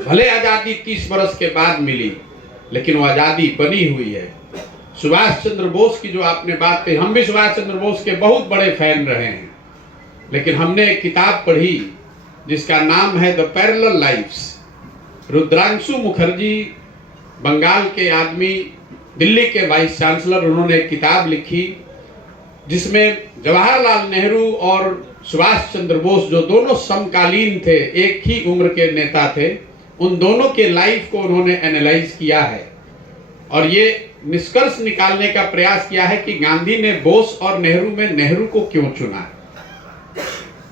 भले आजादी 30 बरस के बाद मिली, लेकिन वो आजादी बनी हुई है। सुभाष चंद्र बोस की जो आपने बात कही, हम भी सुभाष चंद्र बोस के बहुत बड़े फैन रहे हैं, लेकिन हमने एक किताब पढ़ी जिसका नाम है the parallel lives. Rudrangshu Mukherjee Bengal के आदमी, दिल्ली के वाइस चांसलर, उन्होंने एक किताब लिखी जिसमें जवाहरलाल नेहरू और सुभाष चंद्र बोस, जो दोनों समकालीन थे, एक ही उम्र के नेता थे, उन दोनों के लाइफ को उन्होंने एनालाइज किया है और ये निष्कर्ष निकालने का प्रयास किया है कि गांधी ने बोस और नेहरू में नेहरू को क्यों चुना।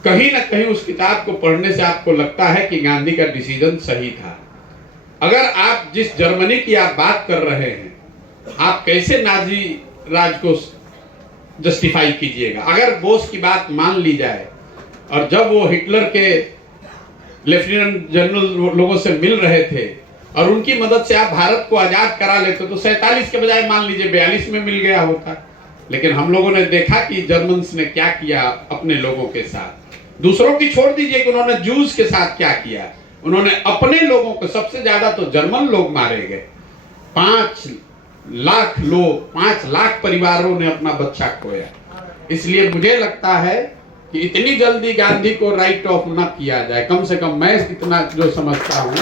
कहीं ना कहीं उस किताब को पढ़ने से आपको लगता है कि गांधी का डिसीजन सही था। अगर आप जिस जर्मनी की आप बात कर रहे हैं, आप कैसे नाजी राज को जस्टिफाई कीजिएगा? अगर बोस की बात मान ली जाए और जब वो हिटलर के लेफ्टिनेंट जनरल लोगों से मिल रहे थे और उनकी मदद से आप भारत को आजाद करा लेते तो 47 के बजाय मान लीजिए 42 में मिल गया होता। लेकिन हम लोगों ने देखा कि जर्मन्स ने क्या किया अपने लोगों के साथ। दूसरों की छोड़ दीजिए कि उन्होंने जूस के साथ क्या किया, उन्होंने अपने लोगों को, सबसे ज्यादा तो जर्मन लोग मारे गए। 5 लाख लोग, 5 लाख परिवारों ने अपना बच्चा खोया। इसलिए मुझे लगता है कि इतनी जल्दी गांधी को राइट ऑफ न किया जाए। कम से कम मैं इतना जो समझता हूं,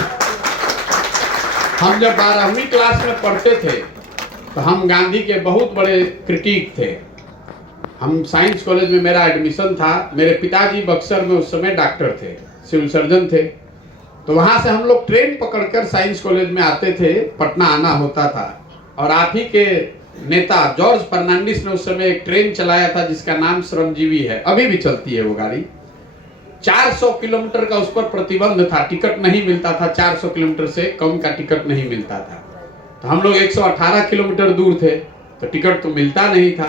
हम जब 12वीं क्लास में पढ़ते थे तो हम गांधी के बहुत बड़े क्रिटिक थे। हम साइंस कॉलेज में, मेरा एडमिशन था, मेरे पिताजी बक्सर में उस समय डॉक्टर थे, सिविल सर्जन थे, तो वहां से हम लोग ट्रेन पकड़कर साइंस कॉलेज में आते थे, पटना आना होता था। और आप ही के नेता जॉर्ज फर्नांडिस ने उस समय एक ट्रेन चलाया था जिसका नाम श्रमजीवी है, अभी भी चलती है वो गाड़ी। 400 किलोमीटर का उस पर प्रतिबंध था, टिकट नहीं मिलता था, 400 किलोमीटर से कम का टिकट नहीं मिलता था। तो हम लोग 118 किलोमीटर दूर थे तो टिकट तो मिलता नहीं था,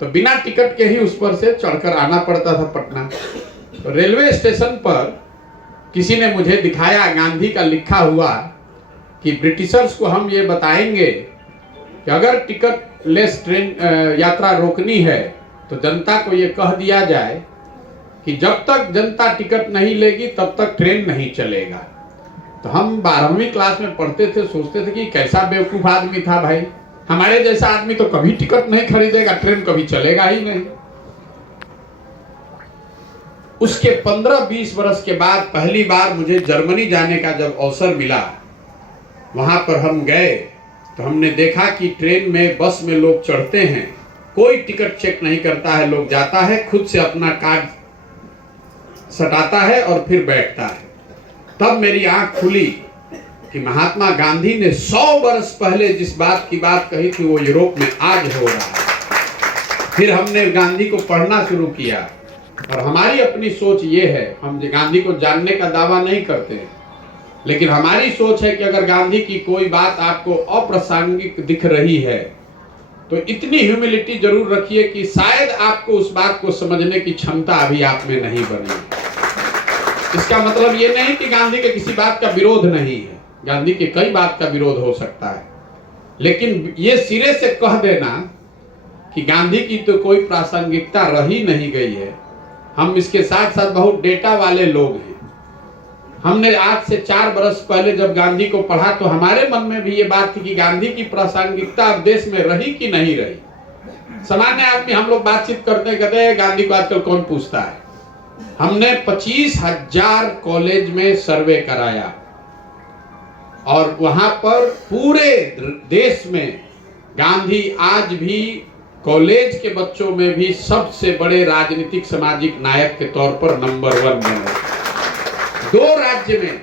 तो बिना टिकट के ही उस पर से चढ़कर आना पड़ता था पटना। तो रेलवे स्टेशन पर किसी ने मुझे दिखाया गांधी का लिखा हुआ कि ब्रिटिशर्स को हम ये बताएंगे कि अगर टिकट लेस ट्रेन यात्रा रोकनी है तो जनता को ये कह दिया जाए कि जब तक जनता टिकट नहीं लेगी तब तक ट्रेन नहीं चलेगा। तो हम 12वीं क्लास में पढ़ते थे, सोचते थे कि कैसा बेवकूफ आदमी था भाई, हमारे जैसा आदमी तो कभी टिकट नहीं खरीदेगा, ट्रेन कभी चलेगा ही नहीं। उसके 15-20 वर्ष के बाद पहली बार मुझे जर्मनी जाने का जब अवसर मिला, वहां पर हम गए तो हमने देखा कि ट्रेन में, बस में लोग चढ़ते हैं, कोई टिकट चेक नहीं करता है, लोग जाता है, खुद से अपना कार्ड सटाता है और फिर बैठता है। तब मेरी आंख खुली कि महात्मा गांधी ने 100 वर्ष पहले जिस बात की बात कही थी वो यूरोप में आज हो रहा है। फिर हमने गांधी को पढ़ना शुरू किया और हमारी अपनी सोच ये है, हम गांधी को जानने का दावा नहीं करते हैं, लेकिन हमारी सोच है कि अगर गांधी की कोई बात आपको अप्रासंगिक दिख रही है तो इतनी ह्यूमिलिटी जरूर रखिए कि शायद आपको उस बात को समझने की क्षमता अभी आप में नहीं बनी। इसका मतलब ये नहीं कि गांधी के किसी बात का विरोध नहीं है, गांधी के कई बात का विरोध हो सकता है, लेकिन ये सिरे से कह देना कि गांधी की तो कोई प्रासंगिकता रही नहीं गई है। हम इसके साथ साथ बहुत डेटा वाले लोग हैं। हमने आज से 4 बरस पहले जब गांधी को पढ़ा तो हमारे मन में भी ये बात थी कि गांधी की प्रासंगिकता अब देश में रही कि नहीं रही। सामान्य आदमी, हम लोग बातचीत करते कहते गांधी को आजकल कौन पूछता है। हमने 25,000 कॉलेज में सर्वे कराया और वहां पर पूरे देश में गांधी आज भी कॉलेज के बच्चों में भी सबसे बड़े राजनीतिक सामाजिक नायक के तौर पर नंबर 1 में है। 2 राज्य में,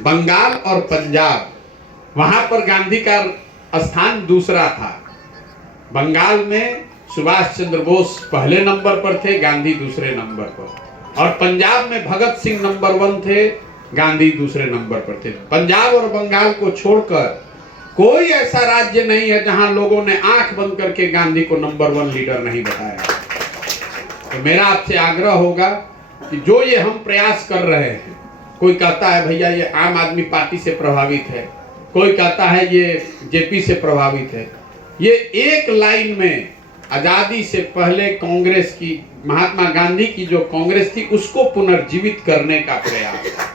बंगाल और पंजाब, वहां पर गांधी का स्थान दूसरा था। बंगाल में सुभाष चंद्र बोस पहले नंबर पर थे, गांधी दूसरे नंबर पर, और पंजाब में भगत सिंह नंबर 1 थे, गांधी दूसरे नंबर पर थे। पंजाब और बंगाल को छोड़कर कोई ऐसा राज्य नहीं है जहां लोगों ने आंख बंद करके गांधी को नंबर 1 लीडर नहीं बताया। तो मेरा आपसे आग्रह होगा कि जो ये हम प्रयास कर रहे हैं, कोई कहता है भैया ये आम आदमी पार्टी से प्रभावित है, कोई कहता है ये जेपी से प्रभावित है, ये एक लाइन में आजादी से पहले कांग्रेस की, महात्मा गांधी की जो कांग्रेस थी उसको पुनर्जीवित करने का प्रयास।